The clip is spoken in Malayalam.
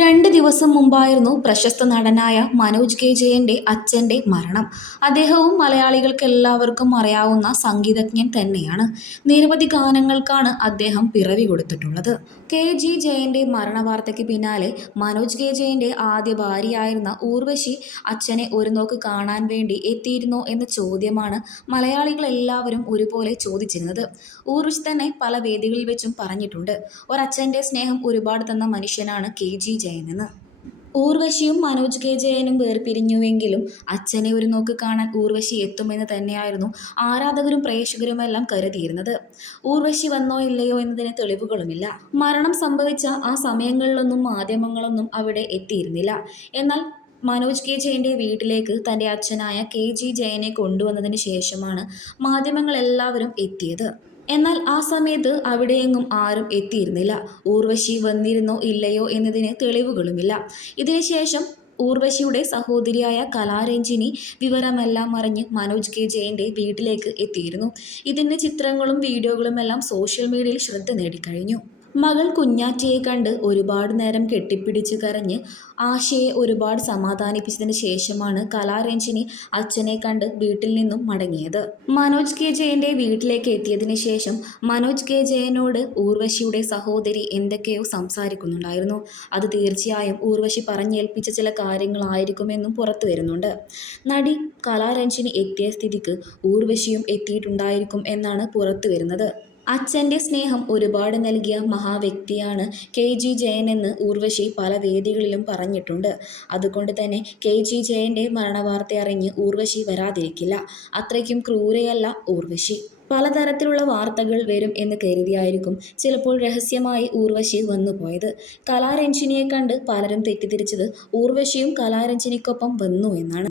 രണ്ട് ദിവസം മുമ്പായിരുന്നു പ്രശസ്ത നടനായ മനോജ് കെ ജയന്റെ അച്ഛന്റെ മരണം. അദ്ദേഹവും മലയാളികൾക്ക് എല്ലാവർക്കും അറിയാവുന്ന സംഗീതജ്ഞൻ തന്നെയാണ്. നിരവധി ഗാനങ്ങൾക്കാണ് അദ്ദേഹം പിറവി കൊടുത്തിട്ടുള്ളത്. കെ ജി ജയന്റെ മരണവാർത്തയ്ക്ക് പിന്നാലെ മനോജ് കെ ജയന്റെ ആദ്യ ഭാര്യയായിരുന്ന ഊർവശി അച്ഛനെ ഒരു നോക്ക് കാണാൻ വേണ്ടി എത്തിയിരുന്നോ എന്ന ചോദ്യമാണ് മലയാളികൾ എല്ലാവരും ഒരുപോലെ ചോദിച്ചിരുന്നത്. ഊർവശി തന്നെ പല വേദികളിൽ വെച്ചും പറഞ്ഞിട്ടുണ്ട്. ഒരച്ഛന്റെ സ്നേഹം ഒരുപാട് തന്ന മനുഷ്യനാണ് കെ ജി ജയനെന്ന് ഊർവശിയും മനോജ് കെ ജയനും വേർപിരിഞ്ഞുവെങ്കിലും അച്ഛനെ ഒരു നോക്ക് കാണാൻ ഊർവശി എത്തുമെന്ന് തന്നെയായിരുന്നു ആരാധകരും പ്രേക്ഷകരുമെല്ലാം കരുതിയിരുന്നത്. ഊർവശി വന്നോ ഇല്ലയോ എന്നതിന് തെളിവുകളുമില്ല. മരണം സംഭവിച്ച ആ സമയങ്ങളിലൊന്നും മാധ്യമങ്ങളൊന്നും അവിടെ എത്തിയിരുന്നില്ല. എന്നാൽ മനോജ് കെ ജയന്റെ വീട്ടിലേക്ക് തന്റെ അച്ഛനായ കെ ജി ജയനെ കൊണ്ടുവന്നതിന് ശേഷമാണ് മാധ്യമങ്ങളെല്ലാവരും എത്തിയത്. എന്നാൽ ആ സമയത്ത് അവിടെയെങ്ങും ആരും എത്തിയിരുന്നില്ല. ഊർവശി വന്നിരുന്നോ ഇല്ലയോ എന്നതിന് തെളിവുകളുമില്ല. ഇതിനുശേഷം ഊർവശിയുടെ സഹോദരിയായ കലാരഞ്ജിനി വിവരമെല്ലാം അറിഞ്ഞ് മനോജ് കെ ജയന്റെ വീട്ടിലേക്ക് എത്തിയിരുന്നു. ഇതിന്റെ ചിത്രങ്ങളും വീഡിയോകളുമെല്ലാം സോഷ്യൽ മീഡിയയിൽ ശ്രദ്ധ നേടിക്കഴിഞ്ഞു. മകൾ കുഞ്ഞാറ്റയെ കണ്ട് ഒരുപാട് നേരം കെട്ടിപ്പിടിച്ച് കരഞ്ഞ് ആശയെ ഒരുപാട് സമാധാനിപ്പിച്ചതിന് ശേഷമാണ് കലാരഞ്ജിനി അച്ഛനെ കണ്ട് വീട്ടിൽ നിന്നും മടങ്ങിയത്. മനോജ് കെ ജയന്റെ വീട്ടിലേക്ക് എത്തിയതിന് ശേഷം മനോജ് കെ ജയനോട് ഊർവശിയുടെ സഹോദരി എന്തൊക്കെയോ സംസാരിക്കുന്നുണ്ടായിരുന്നു. അത് തീർച്ചയായും ഊർവശി പറഞ്ഞേൽപ്പിച്ച ചില കാര്യങ്ങളായിരിക്കുമെന്നും പുറത്തു വരുന്നുണ്ട്. നടി കലാരഞ്ജിനി എത്തിയ സ്ഥിതിക്ക് ഊർവശിയും എത്തിയിട്ടുണ്ടായിരിക്കും എന്നാണ് പുറത്തു വരുന്നത്. അച്ഛന്റെ സ്നേഹം ഒരുപാട് നൽകിയ മഹാവ്യക്തിയാണ് കെ ജി ജയൻ എന്ന് ഊർവശി പല വേദികളിലും പറഞ്ഞിട്ടുണ്ട്. അതുകൊണ്ട് തന്നെ കെ ജി ജയന്റെ മരണവാർത്ത അറിഞ്ഞ് ഊർവശി വരാതിരിക്കില്ല. അത്രയ്ക്കും ക്രൂരയല്ല ഊർവശി. പലതരത്തിലുള്ള വാർത്തകൾ വരും എന്ന് കരുതിയായിരിക്കും ചിലപ്പോൾ രഹസ്യമായി ഊർവശി വന്നുപോയത് കലാരഞ്ജിനിയെ കണ്ട് പലരും തെറ്റിദ്ധരിച്ചത് ഊർവശിയും കലാരഞ്ജിനിക്കൊപ്പം വന്നു എന്നാണ്.